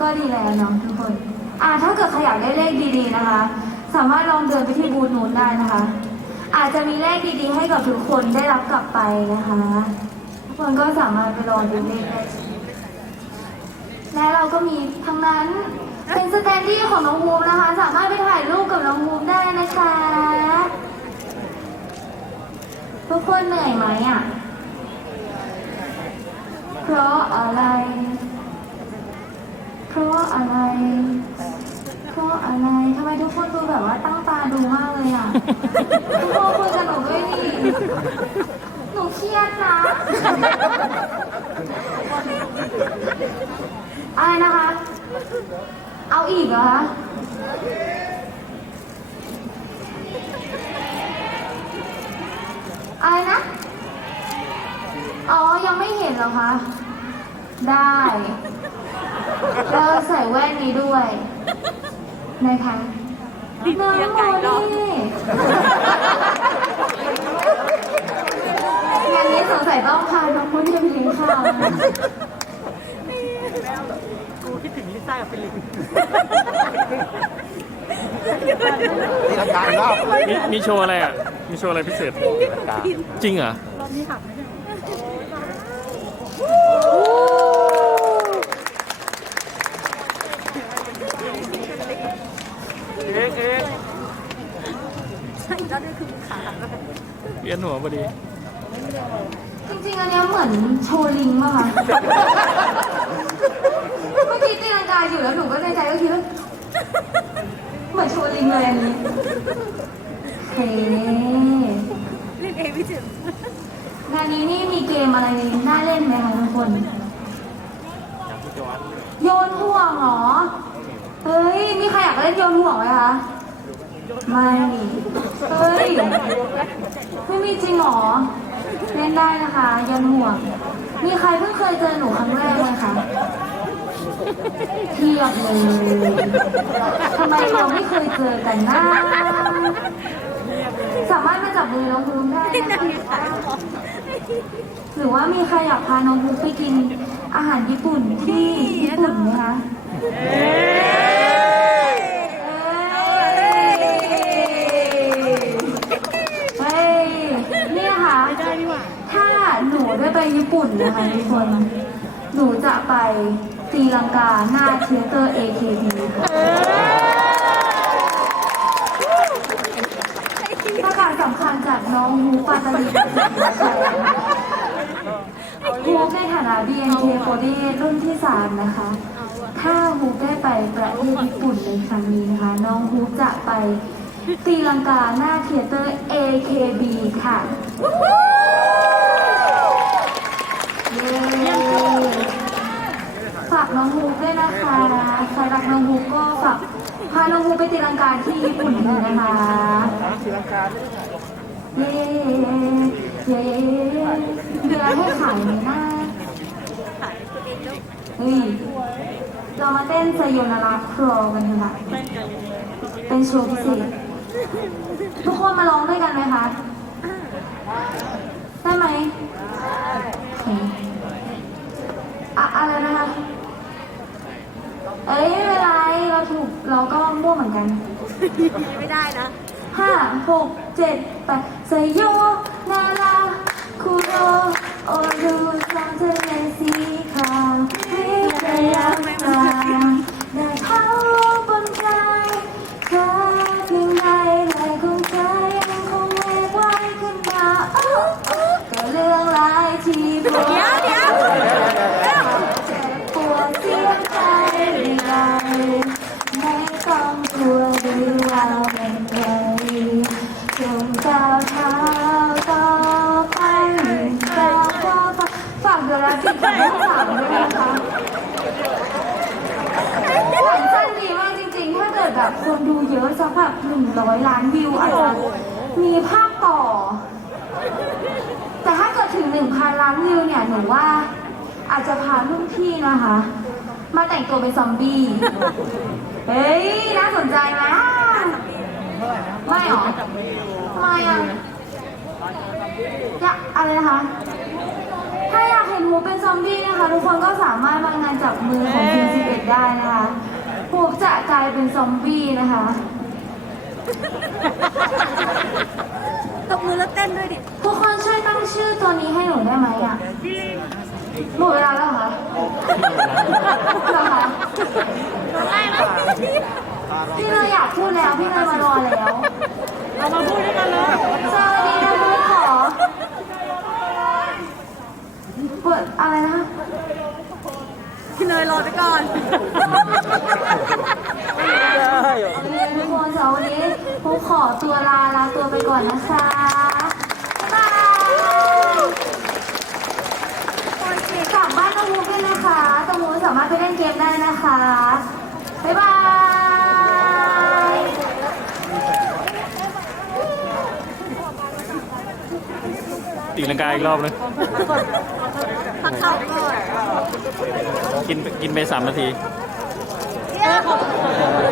ก็ดีแล้วเนาะทุกคน อ่าถ้าเกิดใครอยากได้เลขดีๆนะคะ สามารถลองเดินไปที่บูธนู้นได้นะคะ อาจจะมีเลขดีๆ ให้กับทุกคนได้รับกลับไปนะคะ ทุกคนก็สามารถไปลองดูเลขได้และเราก็มีทั้งนั้นเป็นสแตนดี้ของน้องฮูมนะคะ สามารถไปถ่ายรูปกับน้องฮูมได้นะคะทุกคนเหนื่อยไหมอะ เพราะอะไร ราะอะไร เพราะอะไรทำไมทุกคนดูแบบว่าตั้งตาดูมากเลยอะ ทุกคนคุยกับหนูด้วยดิหนูเครียดนะ อะไรนะคะ เอาอีกเหรอคะอะไรนะ อ๋อ ยังไม่เห็นเหรอคะ ได้ เราใส่แว่นนี้ด้วยนะคะน้องโมนี่งานนี้สงสัยต้องพาน้องโมนี่ไปเลี้ยงข้าวนะกูคิดถึงลิซ่ากับฟิลิปนี่ทำการแล้วมีมีโชว์อะไรอะ มีโชว์อะไรพิเศษ จริงเหรอรอบนี้หักไหมเนี่ย เอ๊ะเอ๊ะ ใช่แล้วนี่คือขาหักแล้วเวียนหัวพอดี จริงๆ อันเนี้ยเหมือนโชว์ลิงมากค่ะเมื่อกี้ตีลังกาอยู่แล้วหนูก็ในใจก็คิดว่าเหมือนโชว์ลิงเลยอันนี้เฮ้เล่นเองไม่ถึงงานนี้นี่มีเกมอะไรน่าเล่นไหมคะทุกคน โยนห่วงเหรอ เฮ้ย มีใครอยาก เล่นโยนห่วงไหมคะ ไม่เฮ้ย ไม่มีจริงหรอ เล่นได้นะคะ โยนห่วง มีใครเพิ่งเคยเจอหนูครั้งแรกไหมคะเทียบเลยทำไมเราไม่เคยเจอกันนะสามารถมาจับมือน้องภูมิได้นะคะหรือว่ามีใครอยากพาน้องภูมิไปกินอาหารญี่ปุ่นที่ญี่ปุ่นไหมคะเฮ้ยเนี่ยค่ะ ได้ดีกว่า ถ้าหนูได้ไปญี่ปุ่นนะคะทุกคน หนูจะ ไปตีลังกาหน้าเทเตอร์ AKB ประกาศสำคัญจากน้องฮูปาตาลีฮูในฐานะ BNK48 รุ่นที่ 3 นะคะ ถ้าฮูได้ไปประเทศญี่ปุ่นในครั้งนี้นะคะ น้องฮูจะไปตีลังกาหน้าเทเตอร์ AKB ค่ะ เย้ฝากน้องฮูด้วยนะ คะใครรักน้องฮูก็ฝากพาน้องฮูไปตีลังกาที่ญี่ปุ่นนะคะสีลังกาเย้เย้เดือนให้ขายไหมนะขายเองแล้วเฮ้ยเรามาเต้นไซโยนาราครอกันเถอะค่ะเต้นกันเป็นโชว์พิเศษทุกคนมาร้องด้วยกันไหมคะ ได้ไหมโอเคอะอะไรนะคะ เอ้ยไม่เป็นไรเราถูกเราก็มั่วเหมือนกัน ไม่ได้นะห้าหกเจ็ดแปดไซโยนา ร้อยล้านวิวอาจจะมีภาพต่อ แต่ถ้าเกิดถึงหนึ่งพันล้านวิวเนี่ย หนูว่าอาจจะพาลุ่นพี่นะคะ มาแต่งตัวเป็นซอมบี้ เฮ้ย น่าสนใจไหมไม่หรอทำไมอะอยากอะไรนะคะ ถ้าอยากเห็นหมูเป็นซอมบี้นะคะ ทุกคนก็สามารถมางานจับมือของทีม11ได้นะคะหมูจะกลายเป็นซอมบี้นะคะ ตบมือแล้วเต้นด้วยดิ ทุกคนช่วยตั้งชื่อตัวนี้ให้หนูได้ไหมอะหมดเวลาแล้วเหรอคะเหรอคะไล่แล้วพี่เนยอยากพูดแล้วพี่เนยมารอแล้วเรามาพูดด้วยกันเลย สวัสดีนะมุกขอเปิดอะไรนะ พี่เนยรอไปก่อน ทุกคนสำหรับวันนี้ มุกขอตัวลาลาตัวไปก่อนนะคะบ๊ายบายกลับบ้านตะมูด้วยนะคะตะมูสามารถไปเล่นเกมได้นะคะบ๊ายบายตีลังกาอีกรอบนึงพักเข่าก่อนกินกินไปสามนาทีเออขอบทีล